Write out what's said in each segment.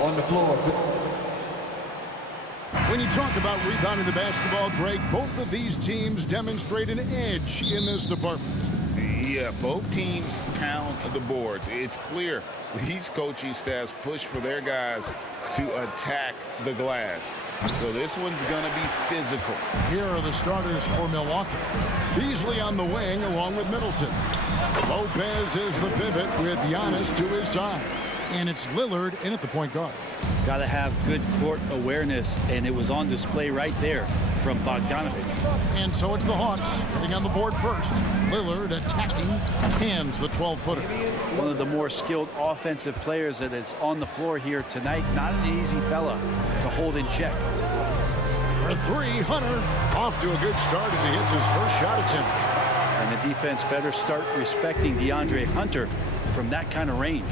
On the floor. When you talk about rebounding the basketball, Greg, both of these teams demonstrate an edge in this department. Yeah, both teams pound the boards. It's clear these coaching staffs push for their guys to attack the glass. So this one's going to be physical. Here are the starters for Milwaukee. Beasley on the wing along with Middleton. Lopez is the pivot with Giannis to his side. And it's Lillard in at the point guard. Got to have good court awareness, and it was on display right there from Bogdanovic. And so it's the Hawks getting on the board first. Lillard attacking, hands the 12-footer. One of the more skilled offensive players that is on the floor here tonight. Not an easy fella to hold in check. For three, Hunter off to a good start as he hits his first shot attempt. And the defense better start respecting DeAndre Hunter from that kind of range.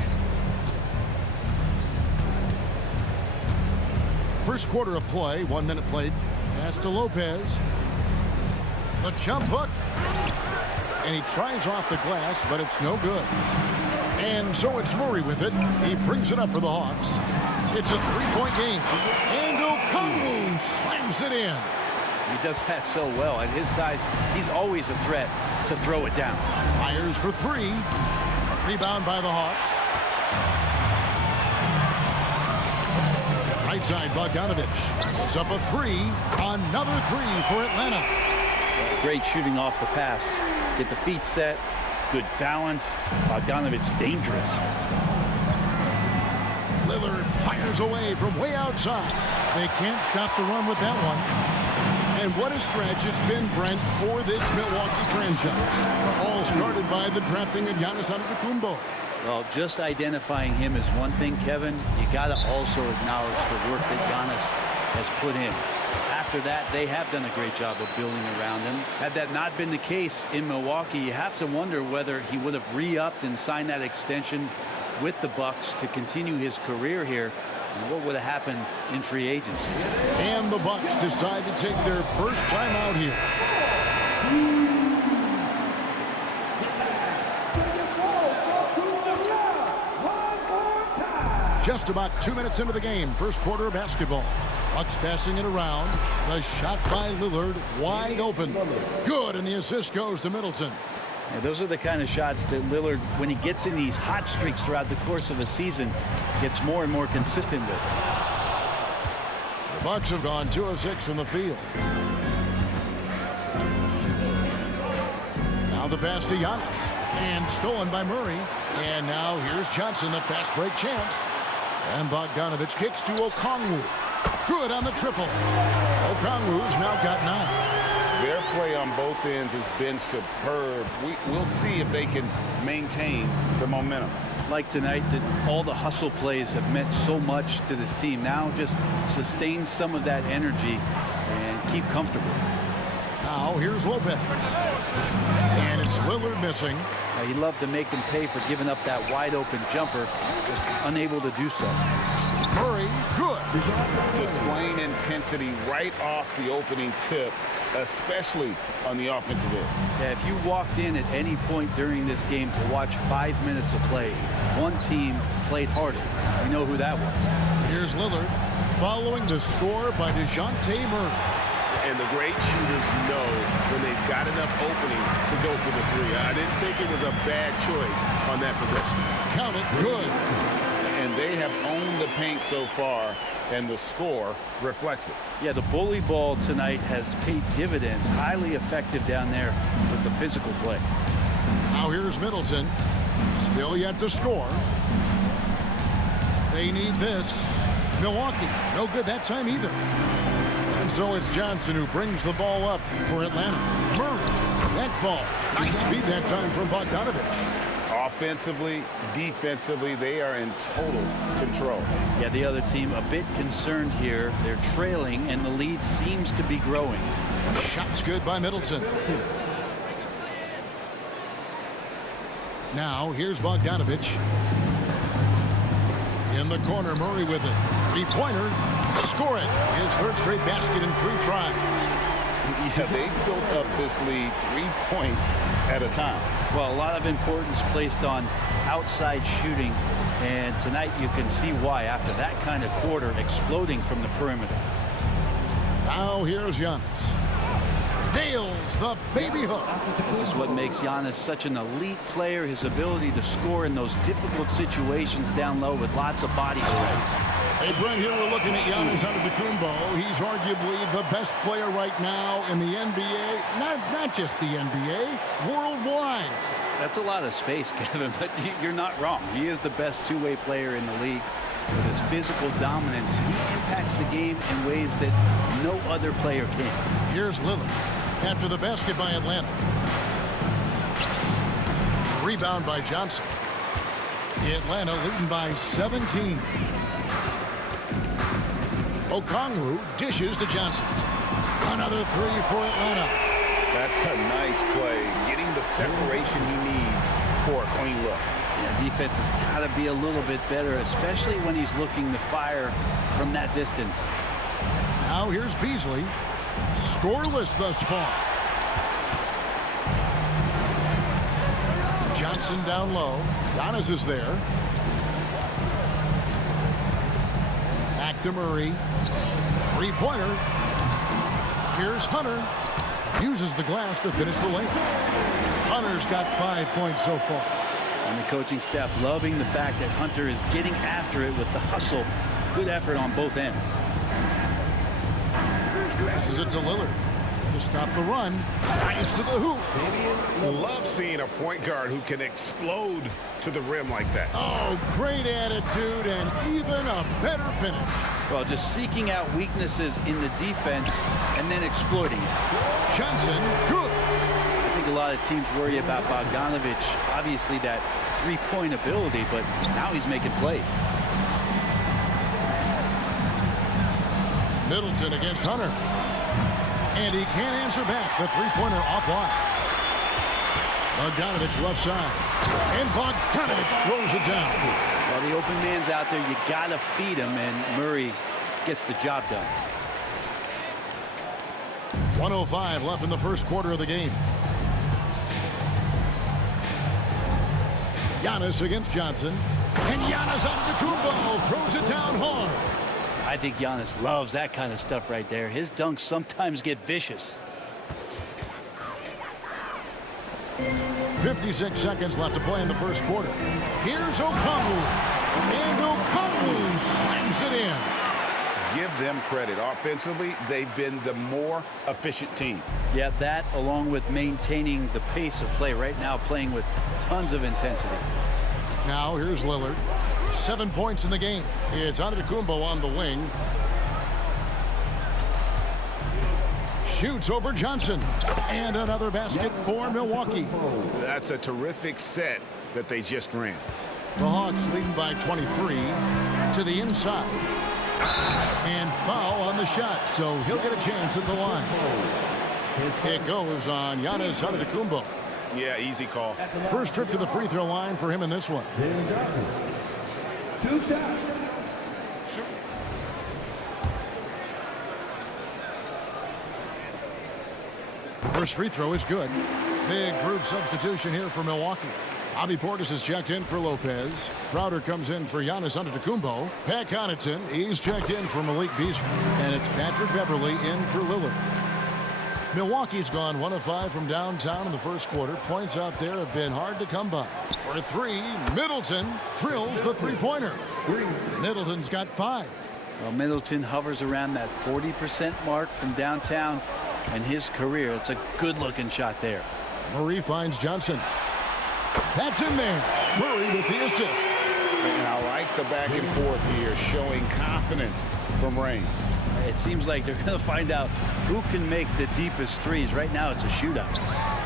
First quarter of play, 1 minute played. Pass to Lopez. The jump hook. And he tries off the glass, but it's no good. And so it's Murray with it. He brings it up for the Hawks. It's a three-point game. And Okongwu slams it in. He does that so well. At his size, he's always a threat to throw it down. Fires for three. Rebound by the Hawks. Right side, Bogdanovic. It's up a three. Another three for Atlanta. Great shooting off the pass. Get the feet set. Good balance. Bogdanovic dangerous. Lillard fires away from way outside. They can't stop the run with that one. And what a stretch it's been, Brent, for this Milwaukee franchise. All started by the drafting of Giannis Antetokounmpo. Well, just identifying him is one thing, Kevin. You got to also acknowledge the work that Giannis has put in. After that, they have done a great job of building around him. Had that not been the case in Milwaukee, you have to wonder whether he would have re-upped and signed that extension with the Bucks to continue his career here. And what would have happened in free agency? And the Bucks decide to take their first time out here. Just about 2 minutes into the game, first quarter of basketball. Bucks passing it around. The shot by Lillard, wide open. Good, and the assist goes to Middleton. Yeah, those are the kind of shots that Lillard, when he gets in these hot streaks throughout the course of a season, gets more and more consistent with. The Bucks have gone 2 of 6 from the field. Now the pass to Giannis. And stolen by Murray. And now here's Johnson, the fast break chance. And Bogdanovic kicks to Okongwu. Good on the triple. Okongwu's now got 9. Their play on both ends has been superb. We'll see if they can maintain the momentum. Like tonight, that all the hustle plays have meant so much to this team. Now just sustain some of that energy and keep comfortable. Now here's Lopez. And it's Lillard missing. He loved to make them pay for giving up that wide open jumper, just unable to do so. Murray, good. Displaying intensity right off the opening tip, especially on the offensive end. Yeah, if you walked in at any point during this game to watch 5 minutes of play, one team played harder. We know who that was. Here's Lillard, following the score by DeJounte Murray. And the great shooters know when they've got enough opening to go for the three. I didn't think it was a bad choice on that possession. Count it, good. And they have owned the paint so far, and the score reflects it. Yeah, the bully ball tonight has paid dividends. Highly effective down there with the physical play. Now here's Middleton. Still yet to score. They need this. Milwaukee, no good that time either. And so it's Johnson who brings the ball up for Atlanta. Murray, that ball. Nice feed that time from Bogdanovich. Offensively, defensively, they are in total control. Yeah, the other team a bit concerned here. They're trailing, and the lead seems to be growing. Shots good by Middleton. Now here's Bogdanovich. In the corner, Murray with it. Three-pointer. Score it. His third straight basket in 3 tries. Yeah, they built up this lead 3 points at a time. Well, a lot of importance placed on outside shooting, and tonight you can see why after that kind of quarter exploding from the perimeter. Now here's Giannis. Nails the baby hook. This is what makes Giannis such an elite player, his ability to score in those difficult situations down low with lots of body weight. Hey, Brent, here we're looking at Giannis Antetokounmpo. He's arguably the best player right now in the NBA. Not just the NBA, worldwide. That's a lot of space, Kevin, but you're not wrong. He is the best two-way player in the league. With his physical dominance, he impacts the game in ways that no other player can. Here's Lillard after the basket by Atlanta. Rebound by Johnson. Atlanta leading by 17. Okongwu dishes to Johnson. Another three for Atlanta. That's a nice play, getting the separation he needs for a clean look. Yeah, defense has got to be a little bit better, especially when he's looking to fire from that distance. Now here's Beasley. Scoreless thus far. Johnson down low. Giannis is there. Back to Murray. Three-pointer. Here's Hunter. Uses the glass to finish the lane. Hunter's got 5 points so far. And the coaching staff loving the fact that Hunter is getting after it with the hustle. Good effort on both ends. Passes it to Lillard to stop the run. Nice to the hoop. I love seeing a point guard who can explode to the rim like that. Oh, great attitude and even a better finish. Well, just seeking out weaknesses in the defense and then exploiting it. Johnson, good. I think a lot of teams worry about Bogdanovich, obviously that three-point ability, but now he's making plays. Middleton against Hunter. And he can't answer back. The three-pointer offline. Bogdanovich left side. And Bogdanovich throws it down. While the open man's out there, you got to feed him, and Murray gets the job done. 1:05 left in the first quarter of the game. Giannis against Johnson. And Giannis Antetokounmpo throws it down hard. I think Giannis loves that kind of stuff right there. His dunks sometimes get vicious. 56 seconds left to play in the first quarter. Here's Okongwu. And Okongwu slams it in. Give them credit. Offensively, they've been the more efficient team. Yeah, that along with maintaining the pace of play right now, playing with tons of intensity. Now here's Lillard. 7 points in the game. It's Antetokounmpo on the wing. Shoots over Johnson. And another basket for Milwaukee. That's a terrific set that they just ran. The Hawks leading by 23 to the inside. And foul on the shot, so he'll get a chance at the line. It goes on Giannis Antetokounmpo. Yeah, easy call. First trip to the free throw line for him in this one. Jalen Johnson. 2 shots. First free throw is good. Big group substitution here for Milwaukee. Bobby Portis is checked in for Lopez. Crowder comes in for Giannis Antetokounmpo. Pat Connaughton, he's checked in for Malik Beasley. And it's Patrick Beverley in for Lillard. Milwaukee's gone 1 of 5 from downtown in the first quarter. Points out there have been hard to come by. For 3, Middleton drills the three-pointer. Middleton's got 5. Well, Middleton hovers around that 40% mark from downtown in his career. It's a good-looking shot there. Murray finds Johnson. That's in there. Murray with the assist. And I like the back and forth here, showing confidence from Rain. It seems like they're going to find out who can make the deepest threes. Right now, it's a shootout.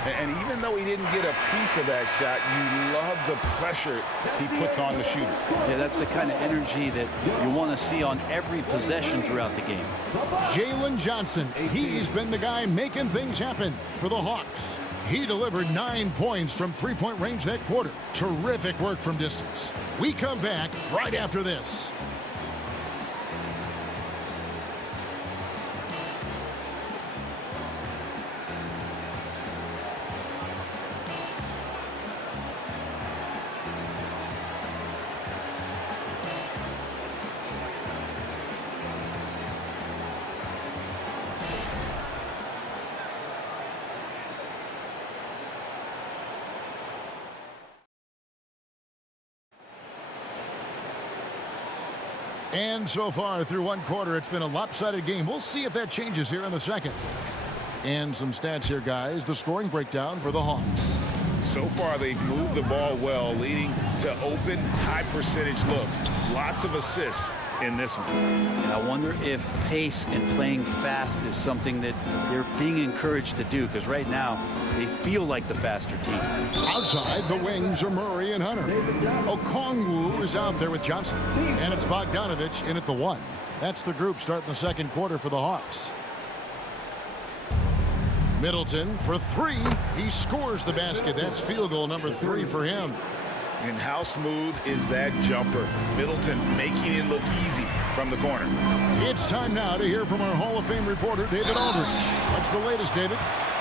And even though he didn't get a piece of that shot, you love the pressure he puts on the shooter. Yeah, that's the kind of energy that you want to see on every possession throughout the game. Jalen Johnson, he's been the guy making things happen for the Hawks. He delivered 9 points from three-point range that quarter. Terrific work from distance. We come back right after this. And so far through one quarter, it's been a lopsided game. We'll see if that changes here in the second. And some stats here, guys. The scoring breakdown for the Hawks. So far, they've moved the ball well, leading to open, high-percentage looks. Lots of assists in this one. And I wonder if pace and playing fast is something that they're being encouraged to do, because right now they feel like the faster team. Outside, the wings are Murray and Hunter. Okongwu is out there with Johnson. And it's Bogdanovich in at the 1. That's the group starting the second quarter for the Hawks. Middleton for 3. He scores the basket. That's field goal number 3 for him. And how smooth is that jumper? Middleton making it look easy from the corner. It's time now to hear from our Hall of Fame reporter, David Aldridge. What's the latest, David?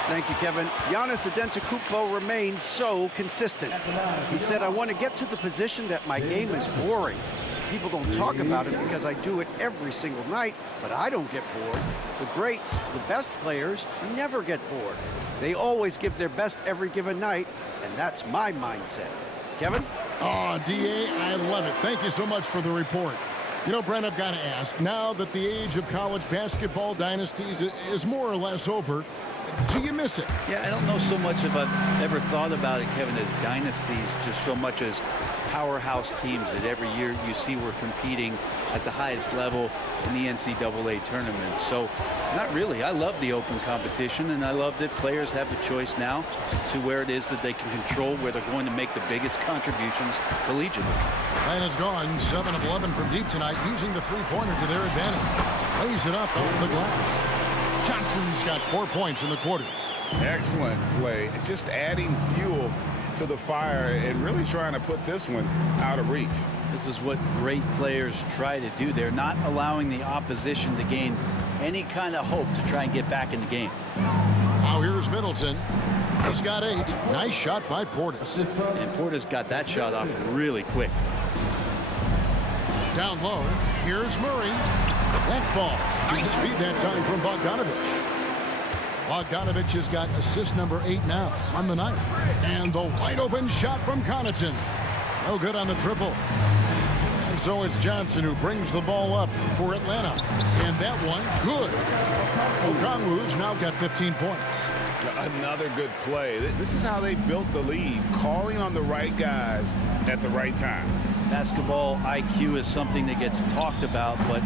Thank you, Kevin. Giannis Antetokounmpo remains so consistent. He said, I want to get to the position that my game is boring. People don't talk about it because I do it every single night, but I don't get bored. The greats, the best players, never get bored. They always give their best every given night, and that's my mindset. Kevin? Oh, D.A., I love it. Thank you so much for the report. You know, Brent, I've got to ask, now that the age of college basketball dynasties is more or less over, do you miss it? Yeah, I don't know so much if I've ever thought about it, Kevin, as dynasties, just so much as powerhouse teams that every year you see we're competing at the highest level in the NCAA tournament. So, not really. I love the open competition, and I love that players have the choice now to where it is that they can control where they're going to make the biggest contributions collegiately. And has gone 7 of 11 from deep tonight, using the three-pointer to their advantage. Lays it up off the glass. Johnson's got 4 points in the quarter. Excellent play. Just adding fuel to the fire and really trying to put this one out of reach. This is what great players try to do. They're not allowing the opposition to gain any kind of hope to try and get back in the game. Now here's Middleton. He's got 8. Nice shot by Portis. And Portis got that shot off really quick. Down low, here's Murray. That ball. Nice feed that time from Bogdanovich. Bogdanovich has got assist number 8 now on the night. And the wide open shot from Connaughton. No good on the triple. And so it's Johnson who brings the ball up for Atlanta. And that one, good. Okongwu's now got 15 points. Another good play. This is how they built the lead, calling on the right guys at the right time. Basketball IQ is something that gets talked about, but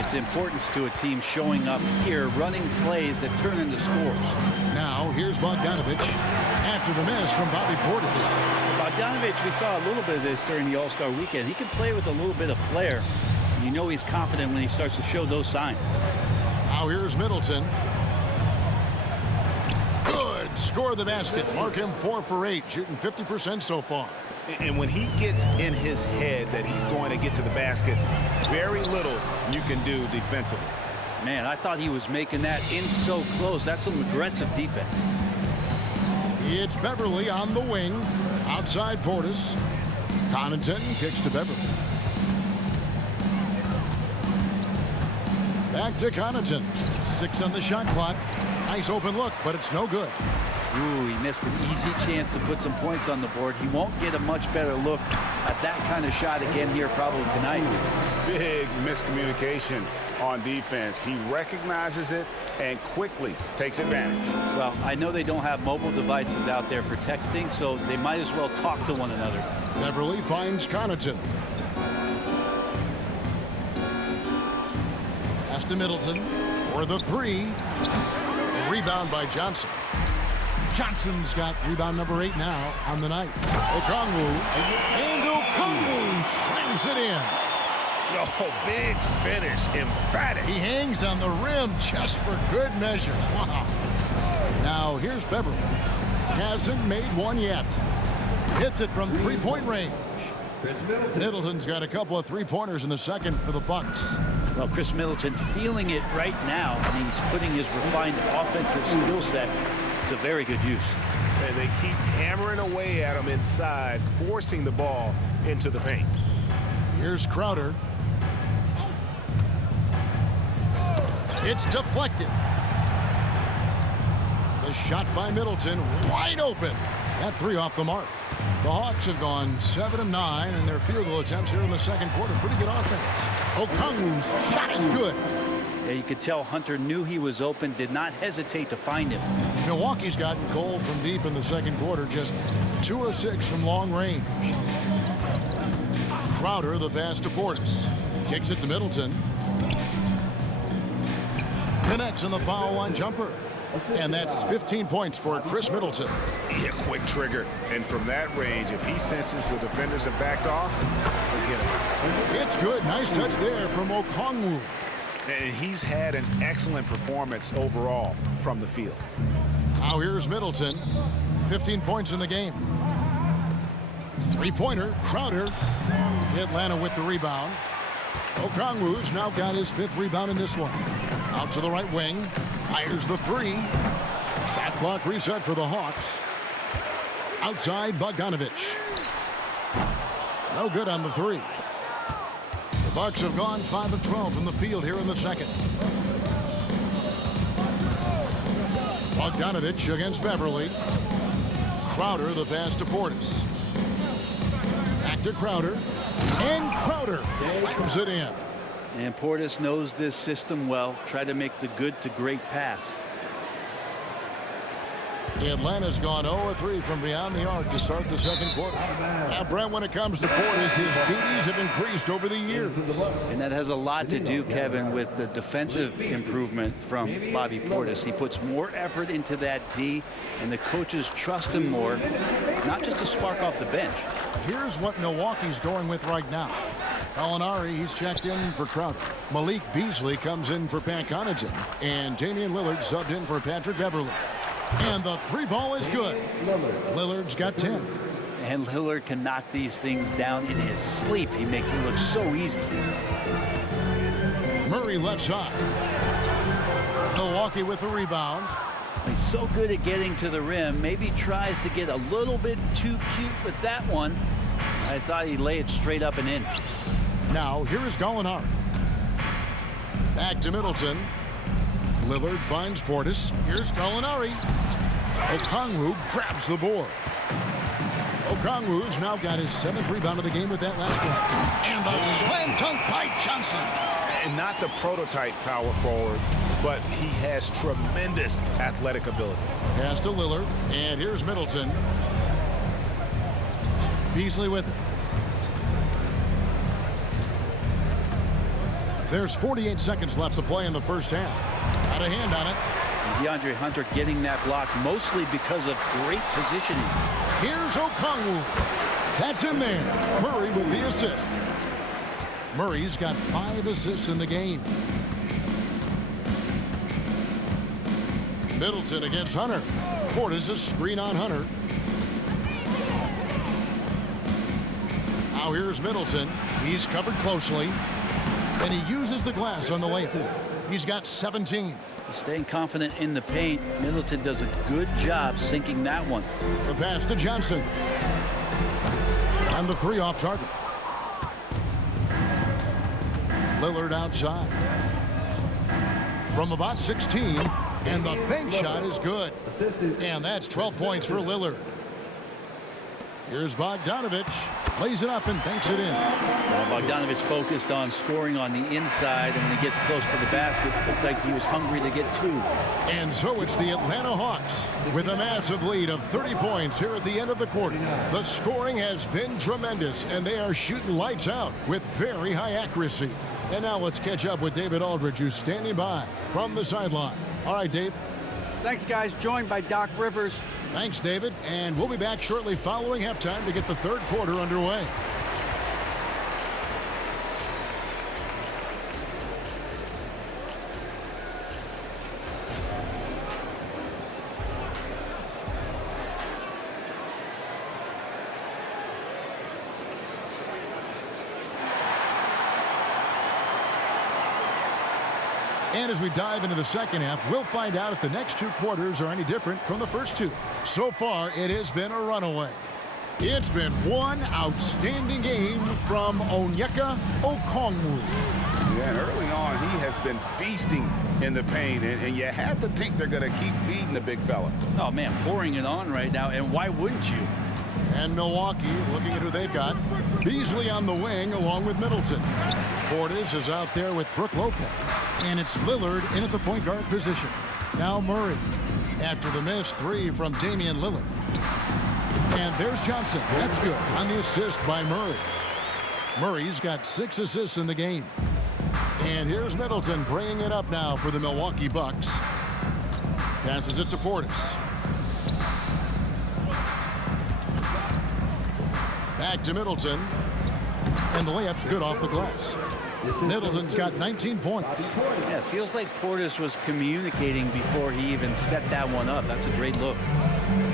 its importance to a team showing up here, running plays that turn into scores. Now here's Bogdanovich after the miss from Bobby Portis. Bogdanovich, we saw a little bit of this during the All-Star weekend. He can play with a little bit of flair. And you know he's confident when he starts to show those signs. Now here's Middleton. score the basket. Mark him 4 for 8, shooting 50% so far. And when he gets in his head that he's going to get to the basket, very little you can do defensively. Man, I thought he was making that in so close. That's some aggressive defense. It's Beverly on the wing. Outside Portis. Connaughton kicks to Beverly. Back to Connaughton. 6 on the shot clock. Nice open look, but it's no good. Ooh, he missed an easy chance to put some points on the board. He won't get a much better look at that kind of shot again here probably tonight. Big miscommunication on defense. He recognizes it and quickly takes advantage. Well, I know they don't have mobile devices out there for texting, so they might as well talk to one another. Beverly finds Connaughton. Pass to Middleton for the 3. Rebound by Johnson. Johnson's got rebound number 8 now on the night. Okongwu. And Okongwu slams it in. Oh, big finish. Emphatic. He hangs on the rim just for good measure. Wow. Now here's Beverly. Hasn't made one yet. Hits it from 3-point range. Middleton's got a couple of 3-pointers in the second for the Bucks. Well, Chris Middleton feeling it right now, and he's putting his refined offensive skill set to very good use. And they keep hammering away at him inside, forcing the ball into the paint. Here's Crowder. It's deflected. The shot by Middleton, wide open. That 3 off the mark. The Hawks have gone 7-9 in their field goal attempts here in the second quarter. Pretty good offense. Okongwu's shot is good. Yeah, you could tell Hunter knew he was open, did not hesitate to find him. Milwaukee's gotten cold from deep in the second quarter, just 2 of 6 from long range. Crowder, the pass to Portis. Kicks it to Middleton. Connects on the foul line jumper. And that's 15 points for Chris Middleton. Yeah, quick trigger. And from that range, if he senses the defenders have backed off, forget about it. It's good. Nice touch there from Okongwu. And he's had an excellent performance overall from the field. Now here's Middleton. 15 points in the game. 3-pointer. Crowder. Atlanta with the rebound. Okongwu's now got his 5th rebound in this one. Out to the right wing. Fires the 3. Shot clock reset for the Hawks. Outside Bogdanovich. No good on the 3. The Bucks have gone 5 of 12 from the field here in the second. Bogdanovich against Beverly. Crowder, the pass to Portis. Back to Crowder. And Crowder slams it in. And Portis knows this system well. Try to make the good to great pass. Atlanta's gone 0-3 from beyond the arc to start the second quarter. Now, Brent, when it comes to Portis, his duties have increased over the years. And that has a lot to do, Kevin, with the defensive improvement from Bobby Portis. He puts more effort into that D, and the coaches trust him more, not just to spark off the bench. Here's what Milwaukee's going with right now. Gallinari, he's checked in for Crowder. Malik Beasley comes in for Pat Connaughton. And Damian Lillard subbed in for Patrick Beverly. And the 3 ball is good. Lillard's got 10. And Lillard can knock these things down in his sleep. He makes it look so easy. Murray left side. Milwaukee with the rebound. He's so good at getting to the rim. Maybe tries to get a little bit too cute with that one. I thought he'd lay it straight up and in. Now, here is Gallinari. Back to Middleton. Lillard finds Portis. Here's Gallinari. Okongwu grabs the board. Okongwu's now got his 7th rebound of the game with that last one. And the slam dunk by Johnson. And not the prototype power forward, but he has tremendous athletic ability. Pass to Lillard. And here's Middleton. Beasley with it. There's 48 seconds left to play in the first half. Got a hand on it. And DeAndre Hunter getting that block mostly because of great positioning. Here's Okongwu. That's in there. Murray with the assist. Murray's got 5 assists in the game. Middleton against Hunter. Portis a screen on Hunter. Now here's Middleton. He's covered closely. And he uses the glass on the layup. He's got 17. Staying confident in the paint. Middleton does a good job sinking that one. The pass to Johnson. And the three off target. Lillard outside. From about 16. And the bank shot is good. And that's 12 points for Lillard. Here's Bogdanovic. Lays it up and banks it in. Bogdanovic focused on scoring on the inside, and when he gets close to the basket, it looked like he was hungry to get two. And so it's the Atlanta Hawks with a massive lead of 30 points here at the end of the quarter. The scoring has been tremendous, and they are shooting lights out with very high accuracy. And now let's catch up with David Aldridge, who's standing by from the sideline. All right, Dave. Thanks, guys. Joined by Doc Rivers. Thanks, David. And we'll be back shortly following halftime to get the third quarter underway. And as we dive into the second half, we'll find out if the next two quarters are any different from the first two. So far, it has been a runaway. It's been one outstanding game from Onyeka Okongwu. Yeah, early on, he has been feasting in the paint, and you have to think they're going to keep feeding the big fella. Oh, man, pouring it on right now, and why wouldn't you? And Milwaukee, looking at who they've got. Beasley on the wing along with Middleton. Portis is out there with Brook Lopez. And it's Lillard in at the point guard position. Now Murray. After the missed three from Damian Lillard. And there's Johnson. That's good on the assist by Murray. Murray's got 6 assists in the game. And here's Middleton bringing it up now for the Milwaukee Bucks. Passes it to Portis. Back to Middleton. And the layup's good off the glass. Middleton's got 19 points. Yeah, it feels like Portis was communicating before he even set that one up. That's a great look.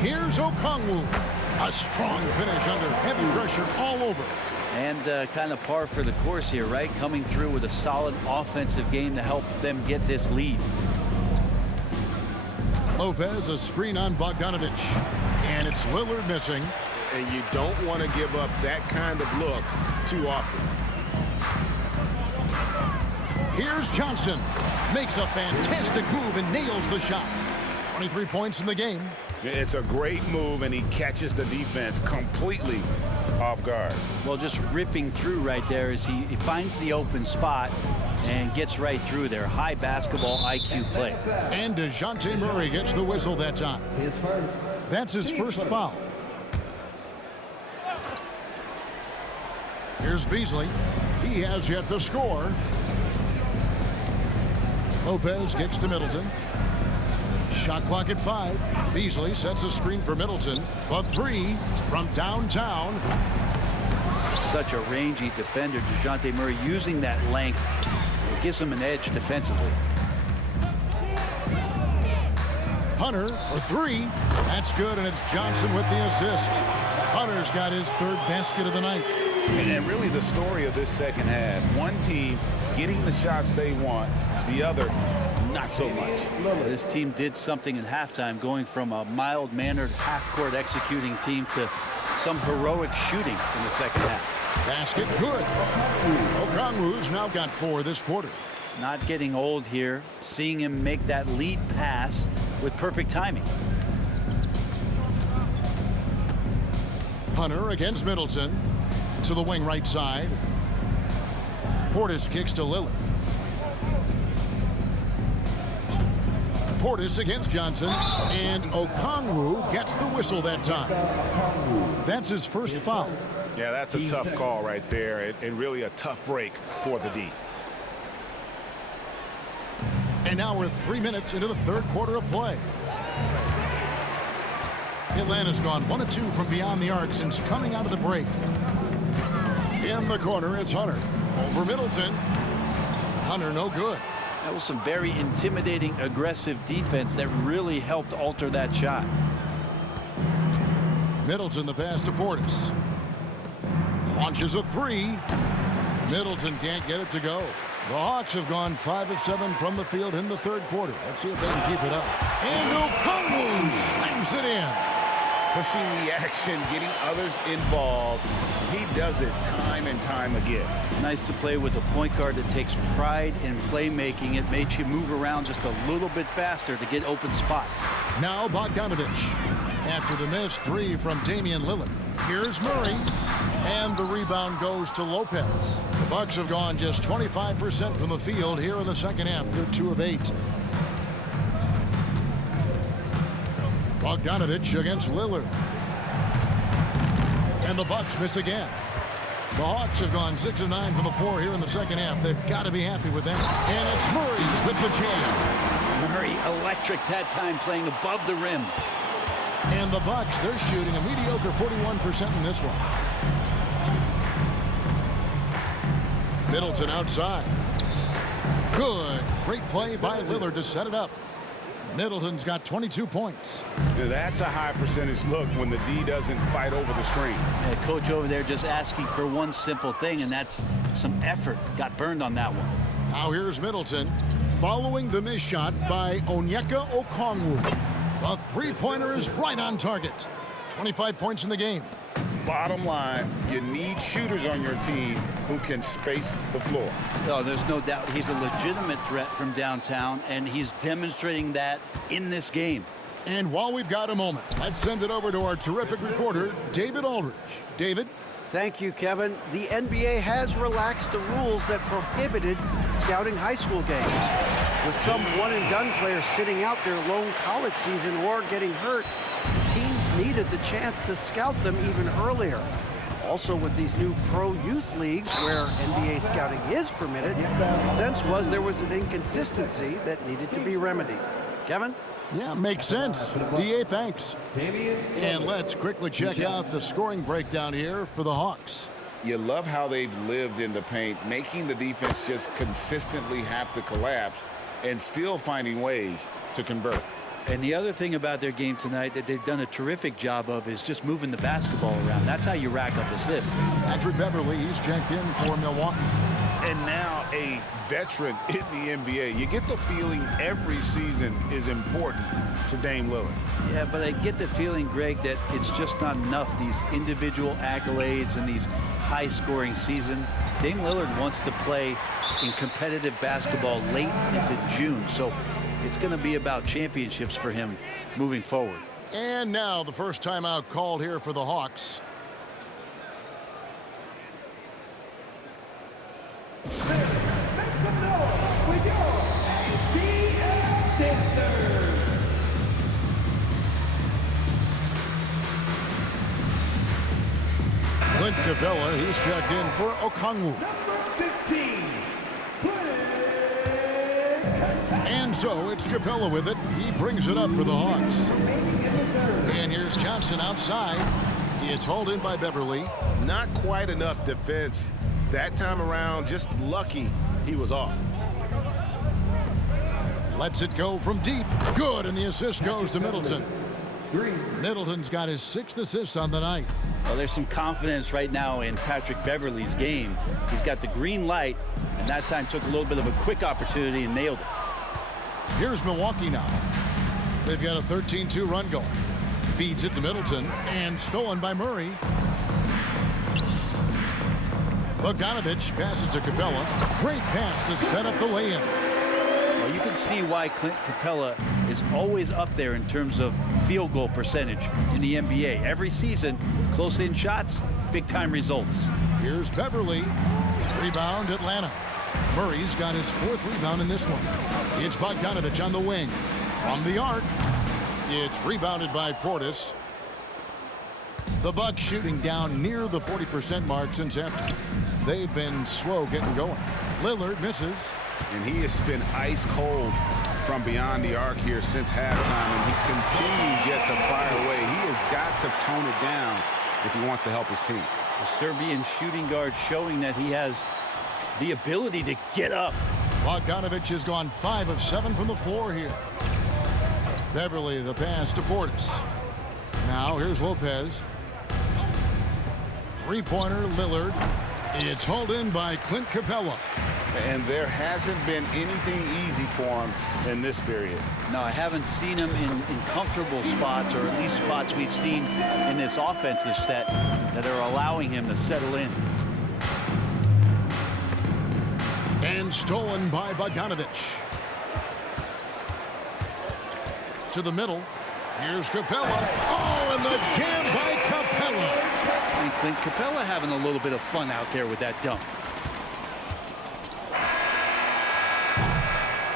Here's Okongwu. A strong finish under heavy pressure all over. And kind of par for the course here, right? Coming through with a solid offensive game to help them get this lead. Lopez, a screen on Bogdanovic. And it's Lillard missing. And you don't want to give up that kind of look too often. Here's Johnson. Makes a fantastic move and nails the shot. 23 points in the game. It's a great move, and he catches the defense completely off guard. Well, just ripping through right there as he finds the open spot and gets right through there. High basketball IQ play. And DeJounte Murray gets the whistle that time. That's his first foul. Here's Beasley. He has yet to score. Lopez kicks to Middleton. Shot clock at 5. Beasley sets a screen for Middleton. A three from downtown. Such a rangy defender. DeJounte Murray using that length. It gives him an edge defensively. Hunter for 3. That's good, and it's Johnson with the assist. Hunter's got his third basket of the night. And really the story of this second half, one team getting the shots they want, the other not so much. This team did something in halftime, going from a mild-mannered half-court executing team to some heroic shooting in the second half. Basket good. Okongwu's now got 4 this quarter. Not getting old here, seeing him make that lead pass with perfect timing. Hunter against Middleton. To the wing right side. Portis kicks to Lillard. Portis against Johnson. And Okongwu gets the whistle that time. That's his first foul. Yeah, that's a tough call right there, and really a tough break for the D. And now we're 3 minutes into the third quarter of play. Atlanta's gone 1 of 2 from beyond the arc since coming out of the break. In the corner, it's Hunter. Over Middleton. Hunter no good. That was some very intimidating, aggressive defense that really helped alter that shot. Middleton the pass to Portis. Launches a three. Middleton can't get it to go. The Hawks have gone 5 of 7 from the field in the third quarter. Let's see if they can keep it up. And Okongwu slams it in. Pushing the action, getting others involved. He does it time and time again. Nice to play with a point guard that takes pride in playmaking. It makes you move around just a little bit faster to get open spots. Now Bogdanovich. After the missed three from Damian Lillard. Here's Murray. And the rebound goes to Lopez. The Bucks have gone just 25% from the field here in the second half. They're 2 of 8. Bogdanovich against Lillard. And the Bucks miss again. The Hawks have gone 6 of 9 from the floor here in the second half. They've got to be happy with that. And it's Murray with the jam. Murray electric that time, playing above the rim. And the Bucks, they're shooting a mediocre 41% in this one. Middleton outside. Good. Great play by Lillard to set it up. Middleton's got 22 points. Now that's a high percentage look when the D doesn't fight over the screen. Yeah, coach over there just asking for one simple thing, and that's some effort. Got burned on that one. Now here's Middleton following the missed shot by Onyeka Okongwu. The three-pointer is right on target. 25 points in the game. Bottom line, you need shooters on your team who can space the floor. No, there's no doubt he's a legitimate threat from downtown, and he's demonstrating that in this game. And while we've got a moment, let's send it over to our terrific reporter, David Aldridge. David? Thank you, Kevin. The NBA has relaxed the rules that prohibited scouting high school games. With some one-and-done players sitting out their lone college season or getting hurt, teams needed the chance to scout them even earlier. Also, with these new pro youth leagues where NBA scouting is permitted, the sense was there was an inconsistency that needed to be remedied. Kevin? Yeah, makes sense. DA, thanks. And let's quickly check out the scoring breakdown here for the Hawks. You love how they've lived in the paint, making the defense just consistently have to collapse and still finding ways to convert. And the other thing about their game tonight that they've done a terrific job of is just moving the basketball around. That's how you rack up assists. Patrick Beverly, he's checked in for Milwaukee. And now a veteran in the NBA. You get the feeling every season is important to Dame Lillard. Yeah, but I get the feeling, Greg, that it's just not enough, these individual accolades and these high-scoring season. Dame Lillard wants to play in competitive basketball late into June, so it's going to be about championships for him moving forward. And now the first timeout called here for the Hawks. Make some noise with your ATL dancers. Clint Capella, he's checked in for Okongwu. Number 15. And so it's Capella with it. He brings it up for the Hawks. And here's Johnson outside. It's hauled in by Beverly. Not quite enough defense. That time around, just lucky he was off. Lets it go from deep. Good, and the assist goes to Middleton. Middleton's got his 6th assist on the night. Well, there's some confidence right now in Patrick Beverly's game. He's got the green light, and that time took a little bit of a quick opportunity and nailed it. Here's Milwaukee now. They've got a 13-2 run going. Feeds it to Middleton, and stolen by Murray. Bogdanovich passes to Capella. Great pass to set up the lay-in. Well, you can see why Clint Capella is always up there in terms of field goal percentage in the NBA. Every season, close-in shots, big-time results. Here's Beverly. Rebound, Atlanta. Murray's got his 4th rebound in this one. It's Bogdanovich on the wing. From the arc, it's rebounded by Portis. The Bucks shooting down near the 40% mark since halftime. They've been slow getting going. Lillard misses. And he has been ice cold from beyond the arc here since halftime, and he continues yet to fire away. He has got to tone it down if he wants to help his team. The Serbian shooting guard showing that he has the ability to get up Bogdanovich has gone 5 of 7 from the floor here. Beverly the pass to Portis. Now here's Lopez. Three-pointer Lillard. It's hauled in by Clint Capella. And there hasn't been anything easy for him in this period. No, I haven't seen him in comfortable spots, or at least spots we've seen in this offensive set that are allowing him to settle in. And stolen by Bogdanovich. To the middle. Here's Capella. Oh, and the jam by Capella. And Clint Capella having a little bit of fun out there with that dunk.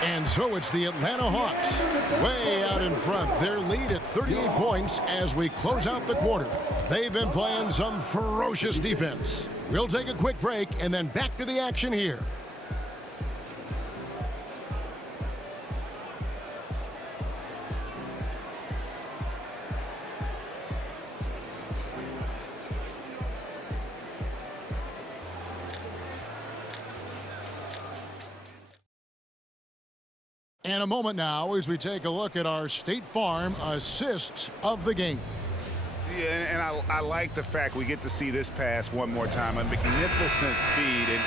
And so it's the Atlanta Hawks way out in front. Their lead at 38 points as we close out the quarter. They've been playing some ferocious defense. We'll take a quick break and then back to the action here. And a moment now as we take a look at our State Farm assists of the game. Yeah, and I like the fact we get to see this pass one more time. A magnificent feed, and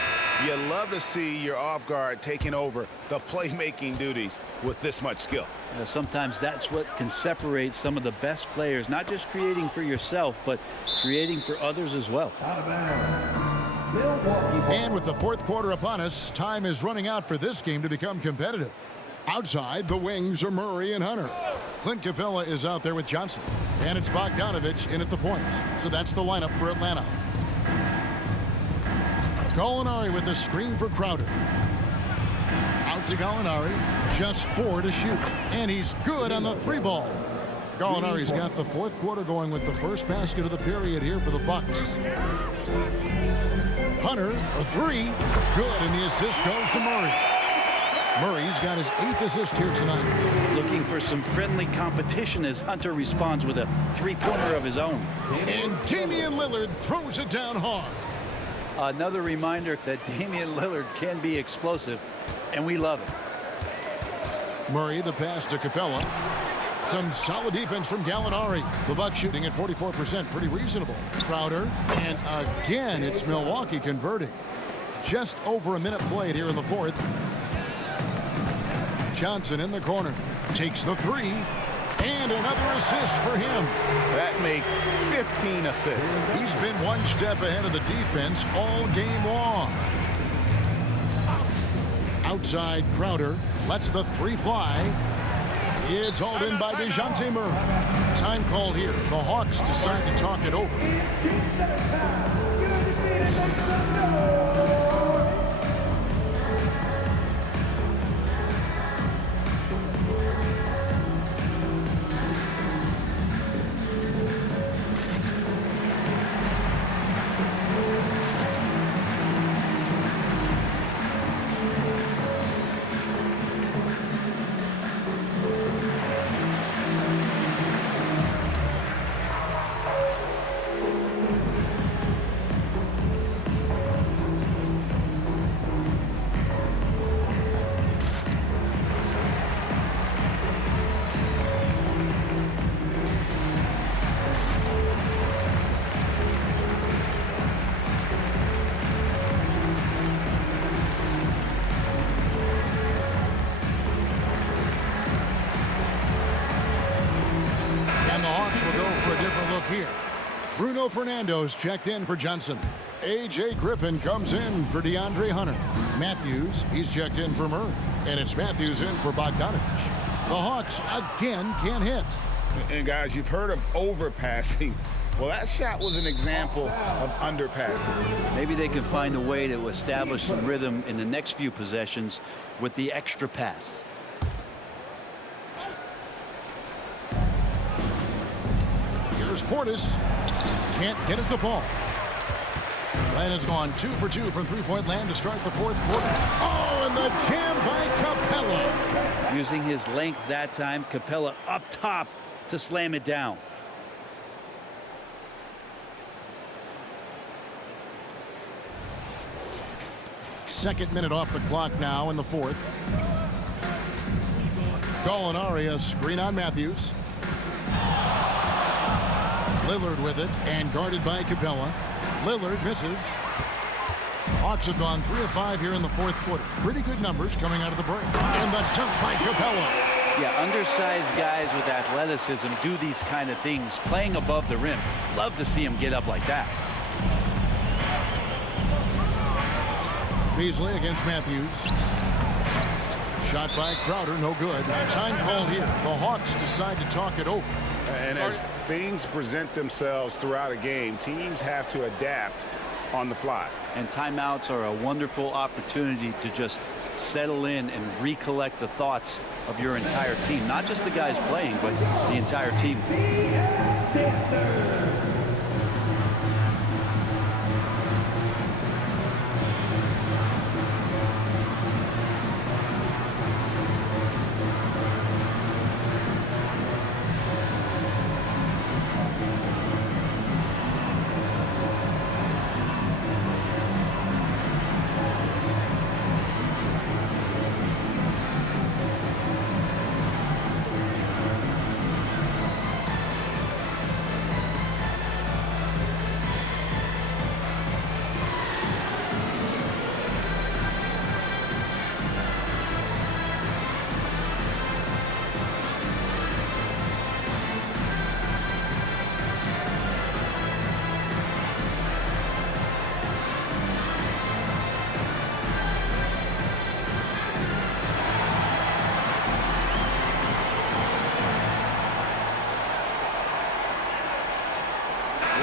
you love to see your off guard taking over the playmaking duties with this much skill. Sometimes that's what can separate some of the best players, not just creating for yourself, but creating for others as well. Out of bounds. Milwaukee ball. And with the fourth quarter upon us, time is running out for this game to become competitive. Outside, the wings are Murray and Hunter. Clint Capella is out there with Johnson. And it's Bogdanovich in at the point. So that's the lineup for Atlanta. Gallinari with the screen for Crowder. Out to Gallinari. Just 4 to shoot. And he's good on the 3-ball. Gallinari's got the fourth quarter going with the first basket of the period here for the Bucks. Hunter, a 3. Good, and the assist goes to Murray. Murray's got his 8th assist here tonight. Looking for some friendly competition as Hunter responds with a three-pointer of his own. And Damian Lillard throws it down hard. Another reminder that Damian Lillard can be explosive, and we love it. Murray, the pass to Capella. Some solid defense from Gallinari. The Bucks shooting at 44%, pretty reasonable. Crowder, and again, it's Milwaukee converting. Just over a minute played here in the fourth. Johnson in the corner, takes the 3, and another assist for him. That makes 15 assists. He's been one step ahead of the defense all game long. Outside Crowder lets the 3 fly. It's hauled in by DeJounte Murray. Time called here. The Hawks decide to talk it over. Here, Bruno Fernando's checked in for Johnson. A.J. Griffin comes in for DeAndre Hunter. Matthews, he's checked in for Murray. And it's Matthews in for Bogdanovich. The Hawks again can't hit. And guys, you've heard of overpassing. Well, that shot was an example of underpassing. Maybe they can find a way to establish some rhythm in the next few possessions with the extra pass. Here's Portis. Can't get it to fall. Atlanta's gone 2 for 2 from three-point land to start the fourth quarter. Oh, and the jam by Capella. Using his length that time, Capella up top to slam it down. Second minute off the clock now in the fourth. Gallinari, a screen on Matthews. Lillard with it and guarded by Capella. Lillard misses. Hawks have gone 3 of 5 here in the fourth quarter. Pretty good numbers coming out of the break. And the dunk by Capella. Yeah, undersized guys with athleticism do these kind of things, playing above the rim. Love to see him get up like that. Beasley against Matthews. Shot by Crowder, no good. Time called here. The Hawks decide to talk it over. And as things present themselves throughout a game, teams have to adapt on the fly. And timeouts are a wonderful opportunity to just settle in and recollect the thoughts of your entire team. Not just the guys playing, but the entire team.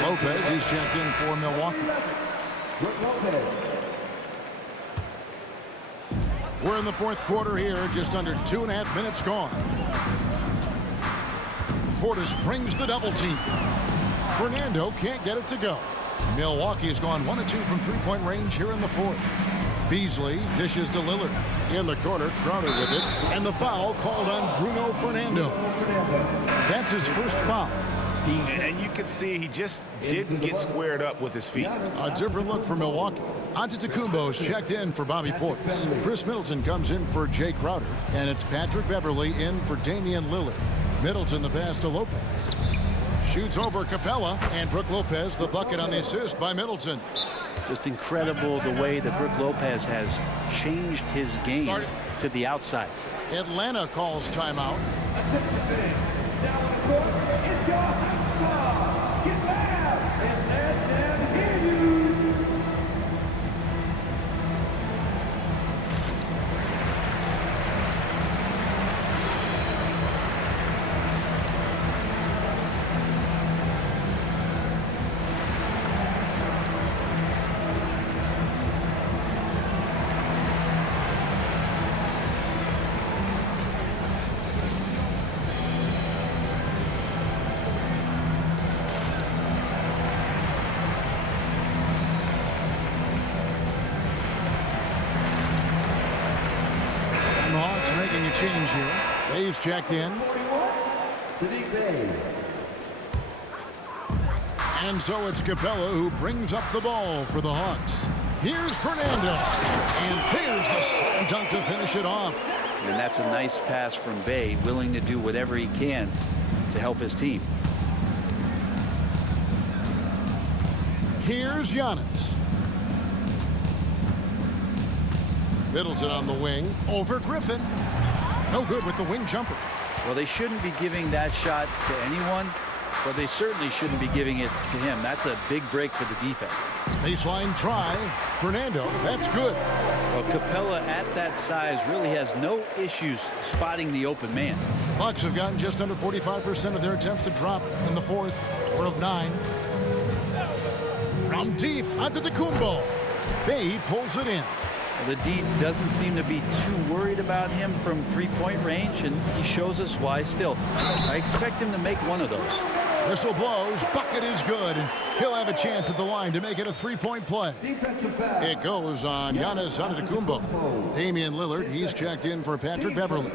Lopez, he's checked in for Milwaukee. We're in the fourth quarter here, just under 2.5 minutes gone. Portis brings the double team. Fernando can't get it to go. Milwaukee's gone 1 of 2 from three-point range here in the fourth. Beasley dishes to Lillard. In the corner, Crowder with it. And the foul called on Bruno Fernando. That's his first foul. And you can see he just didn't get squared up with his feet. A different look for Milwaukee. Antetokounmpo's checked in for Bobby Portis. Chris Middleton comes in for Jay Crowder. And it's Patrick Beverley in for Damian Lillard. Middleton the pass to Lopez. Shoots over Capella. And Brook Lopez the bucket on the assist by Middleton. Just incredible the way that Brook Lopez has changed his game to the outside. Atlanta calls timeout. Now on the court is your hot star. Get loud and let them hear you. Change here. Dave's checked in. Sadiq Bey. And so it's Capella who brings up the ball for the Hawks. Here's Fernando. And here's the slam dunk to finish it off. And that's a nice pass from Bey, willing to do whatever he can to help his team. Here's Giannis. Middleton on the wing. Over Griffin. No good with the wing jumper. Well, they shouldn't be giving that shot to anyone, but they certainly shouldn't be giving it to him. That's a big break for the defense. Baseline try. Fernando, that's good. Well, Capella at that size really has no issues spotting the open man. Bucks have gotten just under 45% of their attempts to drop in the fourth, 4 of 9. From deep, Antetokounmpo. Bey pulls it in. The D doesn't seem to be too worried about him from three-point range, and he shows us why still. I expect him to make one of those. Whistle blows, bucket is good, and he'll have a chance at the line to make it a three-point play. Defensive foul. It goes on Giannis Antetokounmpo. Damian Lillard, he's checked in for Patrick Beverley.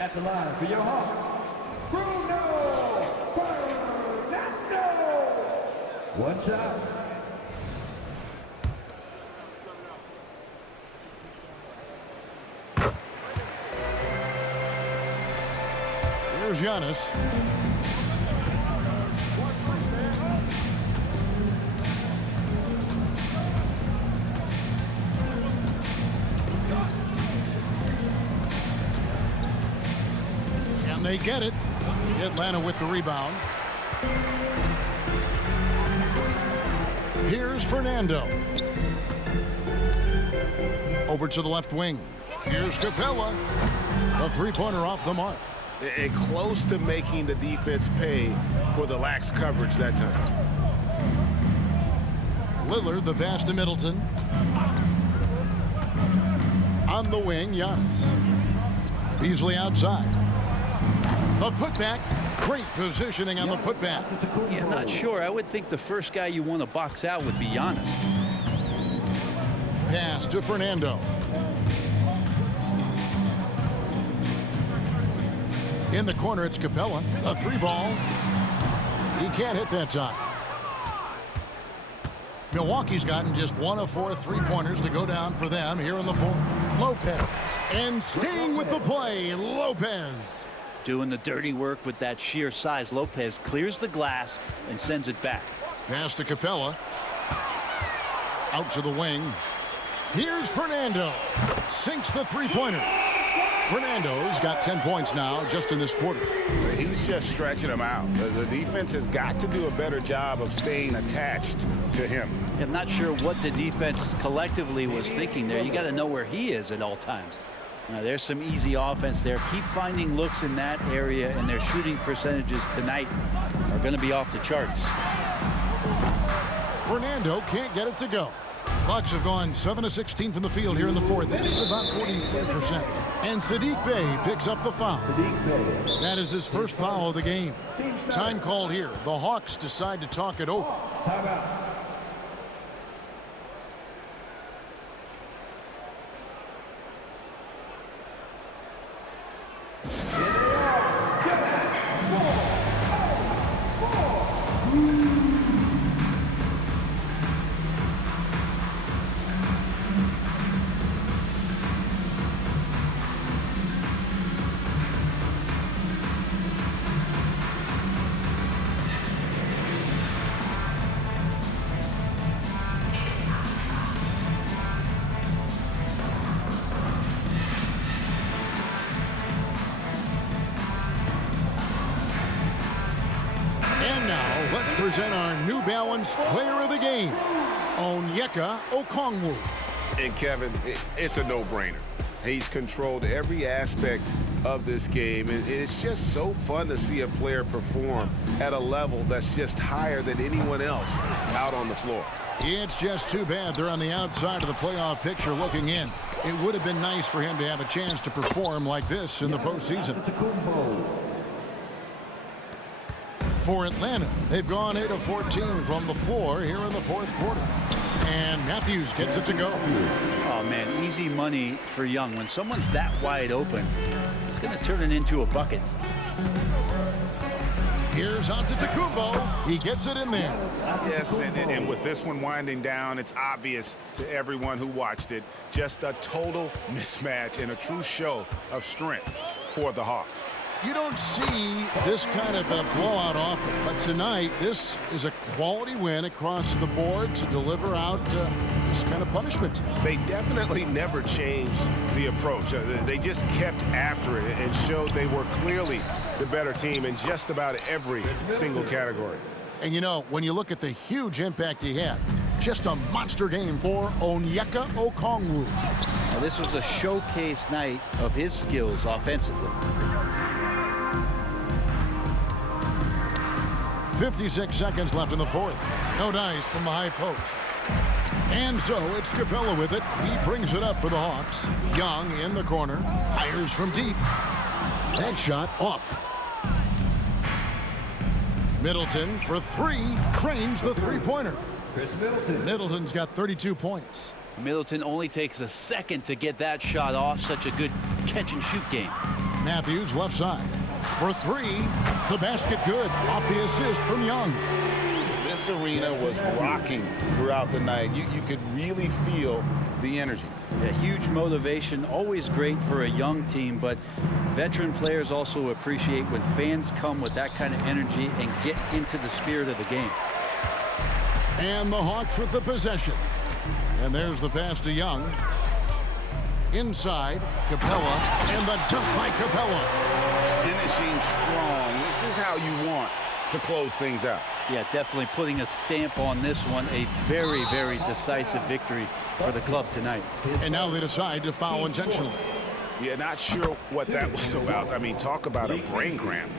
At the line for your Hawks, Bruno Fernando. One shot. Here's Giannis. And they get it. Atlanta with the rebound. Here's Fernando. Over to the left wing. Here's Capella. A three-pointer off the mark. And close to making the defense pay for the lax coverage that time. Lillard, the pass to Middleton. On the wing, Giannis. Beasley outside. The putback. Great positioning on the putback. Yeah, not sure. I would think the first guy you want to box out would be Giannis. Pass to Fernando. In the corner, it's Capella. A three ball. He can't hit that time. Milwaukee's gotten just 1 of 4 three-pointers to go down for them here in the fourth. Lopez. And staying with the play, Lopez. Doing the dirty work with that sheer size. Lopez clears the glass and sends it back. Pass to Capella. Out to the wing. Here's Fernando. Sinks the three-pointer. Fernando's got 10 points now just in this quarter. He's just stretching him out. The defense has got to do a better job of staying attached to him. I'm not sure what the defense collectively was thinking there. You got to know where he is at all times. Now, there's some easy offense there. Keep finding looks in that area, and their shooting percentages tonight are going to be off the charts. Fernando can't get it to go. Bucks have gone 7 of 16 from the field here in the fourth. That's about 43%. And Saddiq Bey picks up the foul. That is his first foul of the game. Time called here. The Hawks decide to talk it over. Let's present our New Balance Player of the Game, Onyeka Okongwu. And Kevin, it's a no-brainer. He's controlled every aspect of this game, and it's just so fun to see a player perform at a level that's just higher than anyone else out on the floor. It's just too bad they're on the outside of the playoff picture looking in. It would have been nice for him to have a chance to perform like this in the postseason. For Atlanta, they've gone 8 of 14 from the floor here in the fourth quarter. And Matthews gets it to go. Oh, man, easy money for Young. When someone's that wide open, it's going to turn it into a bucket. Here's Antetokounmpo. He gets it in there. Yes, and with this one winding down, it's obvious to everyone who watched it. Just a total mismatch and a true show of strength for the Hawks. You don't see this kind of a blowout often, but tonight this is a quality win across the board to deliver out this kind of punishment. They definitely never changed the approach. They just kept after it and showed they were clearly the better team in just about every single category. And you know, when you look at the huge impact he had, just a monster game for Onyeka Okongwu. Now, this was a showcase night of his skills offensively. 56 seconds left in the fourth. No dice from the high post. And so it's Capella with it. He brings it up for the Hawks. Young in the corner. Fires from deep. That shot off. Middleton for three. Cranes the three-pointer. Middleton's got 32 points. Middleton only takes a second to get that shot off. Such a good catch-and-shoot game. Matthews left side. For three, the basket good off the assist from Young. This arena was rocking throughout the night. You could really feel the energy. Yeah, huge motivation, always great for a young team, but veteran players also appreciate when fans come with that kind of energy and get into the spirit of the game. And the Hawks with the possession. And there's the pass to Young. Inside, Capella, and the dunk by Capella. Finishing strong. This is how you want to close things out. Yeah, definitely putting a stamp on this one. A very, very decisive victory for the club tonight. And now they decide to foul intentionally. Yeah, not sure what that was about. I mean, talk about a brain cramp.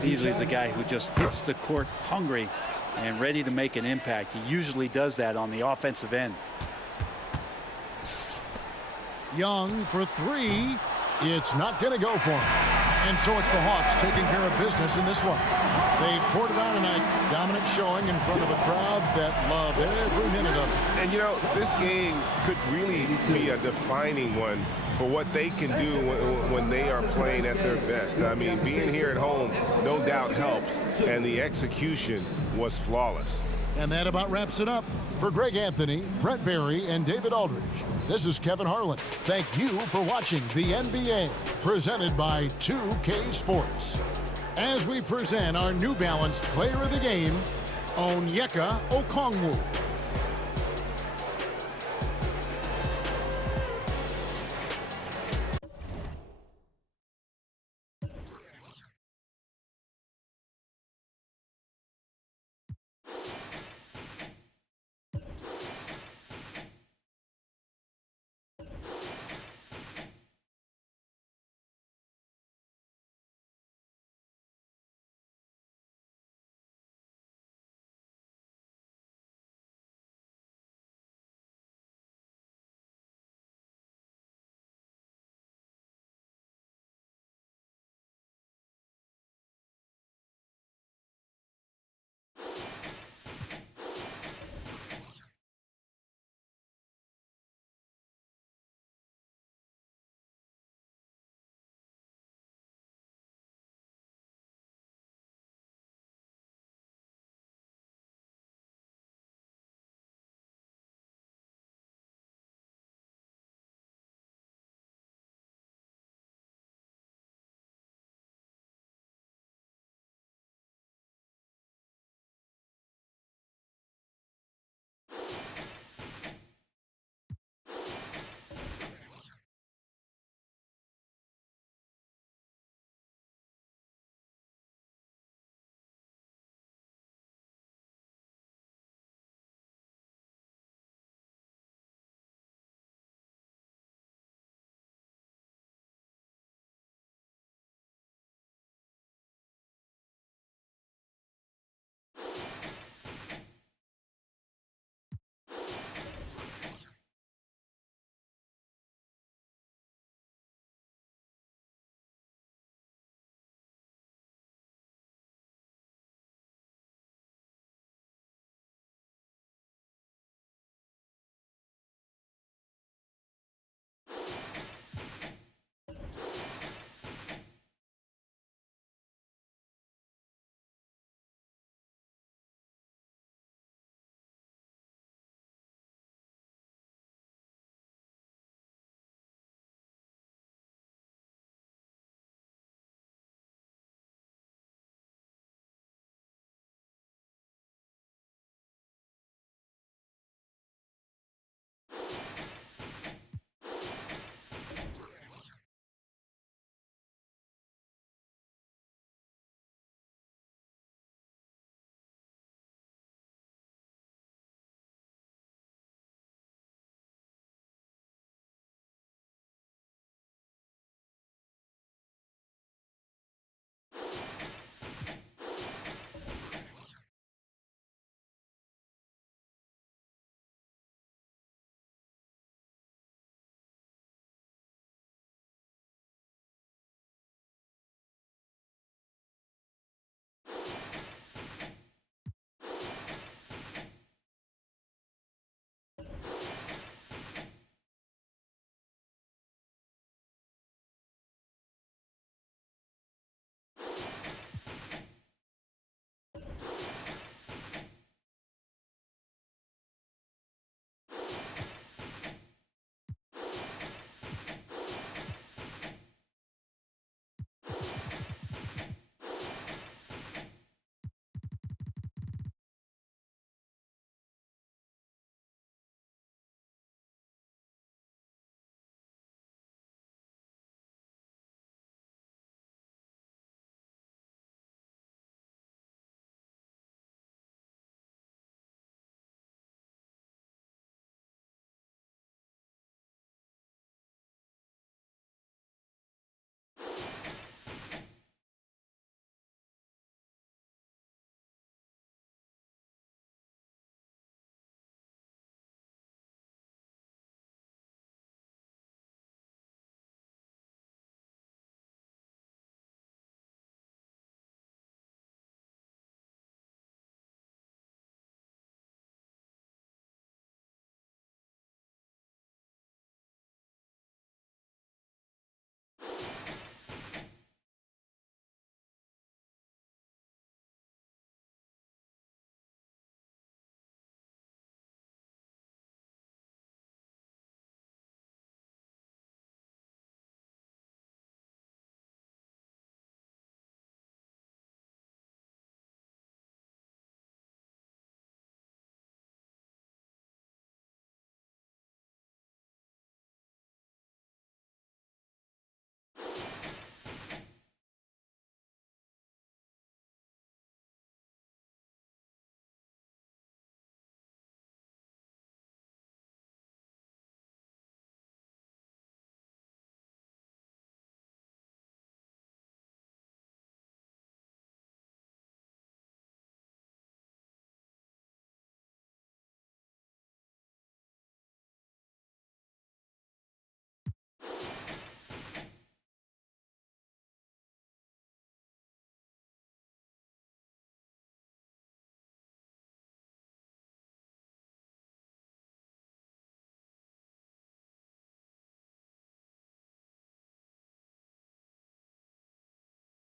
Beasley's a guy who just hits the court hungry and ready to make an impact. He usually does that on the offensive end. Young for three. It's not going to go for him. And so it's the Hawks taking care of business in this one. They poured it on tonight. Dominant showing in front of a crowd that loved every minute of it. And, you know, this game could really be a defining one for what they can do when they are playing at their best. I mean, being here at home no doubt helps, and the execution was flawless. And that about wraps it up. For Greg Anthony, Brett Barry, and David Aldridge, this is Kevin Harlan. Thank you for watching the NBA, presented by 2K Sports. As we present our New Balance Player of the Game, Onyeka Okongwu.